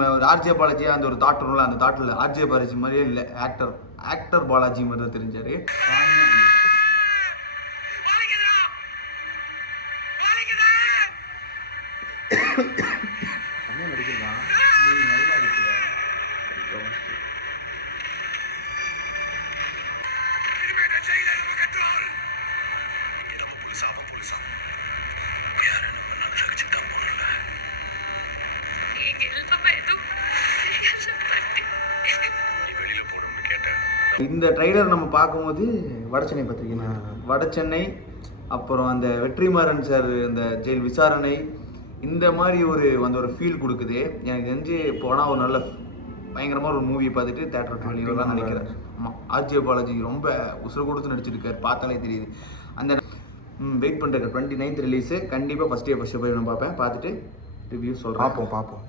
நம்ம ஒரு ஆர்ஜே பாலாஜி அந்த ஒரு தாட் இருக்கும்ல, அந்த தாட்டில் ஆர்ஜே பாலாஜி மாதிரியே இல்லை, ஆக்டர் பாலாஜி மாதிரி தான் தெரிஞ்சார். இந்த ட்ரைலர் நம்ம பார்க்கும்போது வடசென்னை பத்திரிக்கை, வடசென்னை, அப்புறம் அந்த வெற்றிமாறன் சார் இந்த ஜெயில் விசாரணை, இந்த மாதிரி ஒரு ஃபீல் கொடுக்குது. எனக்கு தெரிஞ்சு போனால் ஒரு நல்ல பயங்கரமாக ஒரு மூவியை பார்த்துட்டு தேட்டர் வெளியிடலாம் நினைக்கிறேன். ஆமாம், ஆர்ஜே பாலாஜி ரொம்ப உசுறு கொடுத்து நடிச்சிருக்காரு, பார்த்தாலே தெரியுது. அந்த வெயிட் பண்ணுற 29th ரிலீஸு. கண்டிப்பாக ஃபஸ்ட் டே போய் நான் பார்ப்பேன், பார்த்துட்டு ரிவ்யூ சொல்கிறேன். பார்ப்போம்.